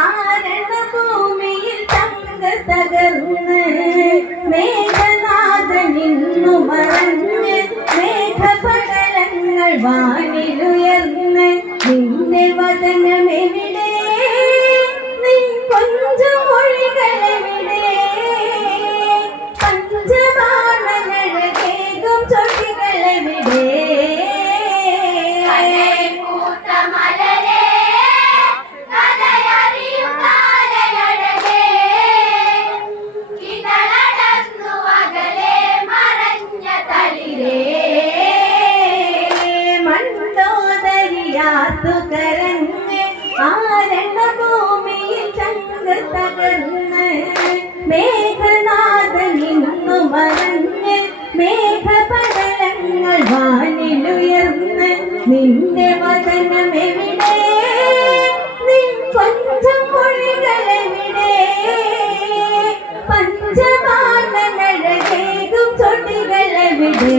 ആരണഭൂമിയിൽ തങ്ക തകർന്ന് മേഘനാഥനിന്നു മറഞ്ഞ് മേഘപടലങ്ങൾ വാനിലുയർന്ന് നിന്റെ വദനമെവിടെ നിൻ കൊഞ്ചുമൊഴികളെവിടെ പഞ്ചമാണനഴകേകും ചൊടികളെവിടെ കരഞ്ഞ് ആരണഭൂമിയിൽ ചങ്ക തകർന്ന് മേഘനാഥനിന്നു മറഞ്ഞ് മേഘപടലങ്ങൾ വാനിലുയർന്ന് നിന്റെ വദനമെവിടെ നിൻ കൊഞ്ചം മൊഴികളെവിടെ പഞ്ചമാണനഴകേകും ചൊടികളെവിടെ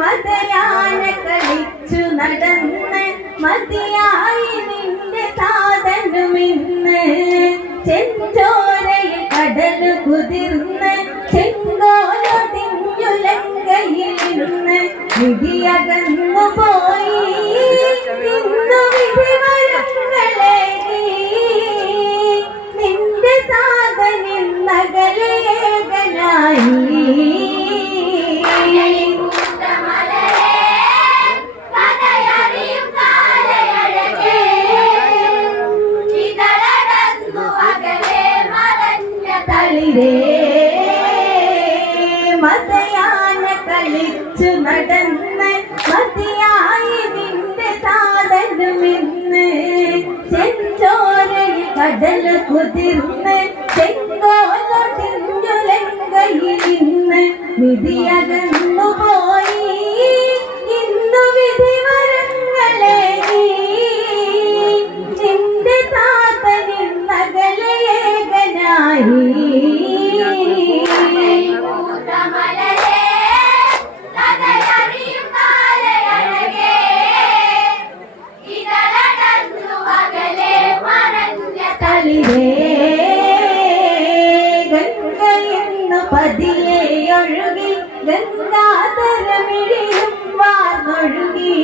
മതയാന കളിച്ചു നടന്ന് മതിയായി നിന്റെ സാധനമിന്ന് ചെഞ്ചോരയിൽ കടലു കുതിർന്ന് ചെങ്കോലൊടിഞ്ഞുലങ്കയിലിരുന്ന് വിധിയകന്നു പോയി ഇന്നു വിധിവരങ്ങളേകി നിന്റെ സാധനിൽ നഗലേകനായി മതയാന കളിച്ചു നടന്ന് മതിയായി നിന്റെ സാധനമിന്ന് ചെഞ്ചോരയിൽ കടൽ കുതിർന്ന് ചെങ്കോലൊടിഞ്ഞുലങ്കയിലിന്ന് വിധിയകന്നു പോയി ഇന്നു വിധിവരങ്ങളേകി നിന്റെ സാധനിൽ നഗലേകനായി ഗംഗയെന്നു പതിയെ ഒഴുകി ഗംഗാധരമിഴിയും വാർന്നൊഴുകി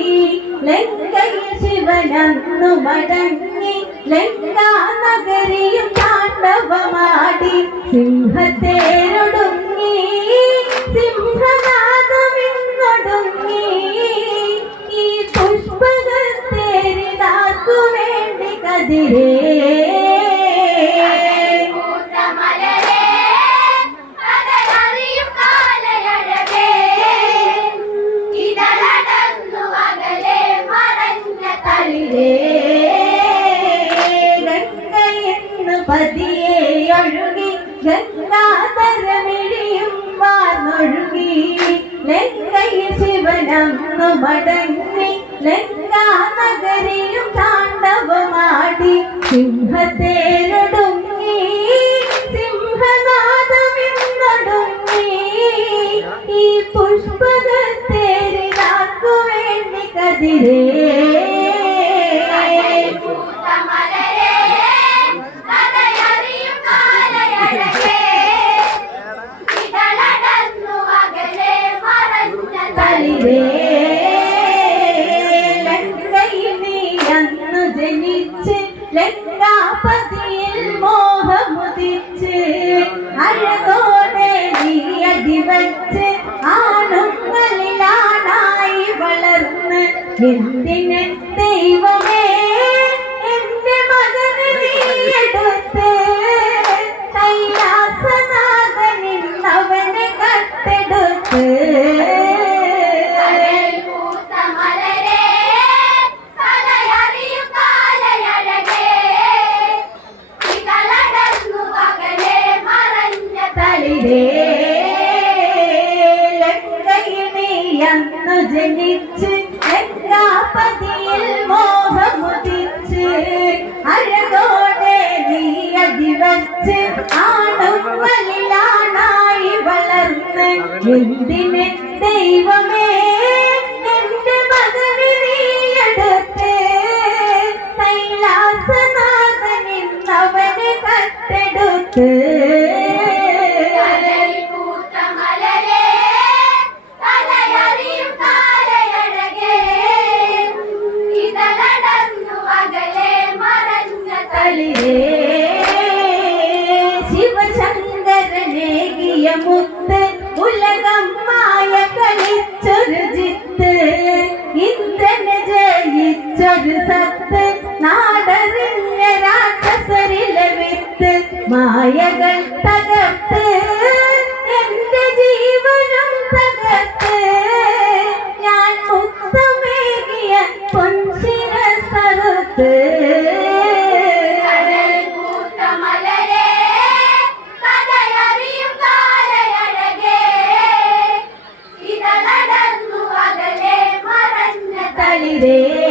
ലങ്കയിൽ ശിവനന്നു മടങ്ങി ലങ്കാനഗരിയും താണ്ഡവമാടി സിംഹത്തേരൊടുങ്ങി സിംഹനാഥമിന്നൊടുങ്ങി ഈ പുഷ്പകത്തേരിനാക്കു വേണ്ടി കതിരേ ഗംഗയെന്നു പതിയെ ഒഴുകി ഗംഗാധരമിഴിയും വാർന്നൊഴുകി ലങ്കയിൽ ശിവനന്നു മടങ്ങി ലങ്കാനഗരിയും താണ്ഡവമാടി സിംഹത്തേരൊടുങ്ങി സിംഹനാഥമിന്നൊടുങ്ങി ഈ പുഷ്പകത്തേരിനാക്കു വേണ്ടി കതിരേ ലങ്കയിൽ നീ അന്നു ജനിച്ച് ലങ്കാപതിയിൽ മോഹമുദിച്ച് അഴകോടെ നീ അടിവച്ച് ആണുങ്ങളിലാണായി വളർന്ന് എന്തിന് ദൈവമേ എന്റെ മകനെ നീ എടുത്ത് കൈലാസനാഥനിൽ അവനെ കട്ടെടുത്ത് ലങ്കയിൽ നീ അന്നു ജനിച്ച് ലങ്കാപതിയിൽ മോഹമുദിച്ച് അഴകോടെ ജനിച്ച് ആണുങ്ങളിലാണായി വളർന്ന് എന്തിന് ദൈവമേ എന്റെ മകനെ നീയെടുത്ത് കൈലാസനാഥനിൽ അവനെ കട്ടെടുത്ത് ശിവശങ്കരനേകിയ മുത്ത് ഉലകം മായ കളിച്ചൊരു ജിത്ത് ഇന്ദ്രനെ ജയിച്ചൊരു സത്ത് നാടറിഞ്ഞ രാക്ഷസരിലെ വിത്ത് മായകൾ തകർത്ത് എന്റെ ജീവനും തകർത്ത് ഞാൻ മുത്തമേകിയ പൊൻശിരസറുത്ത് रे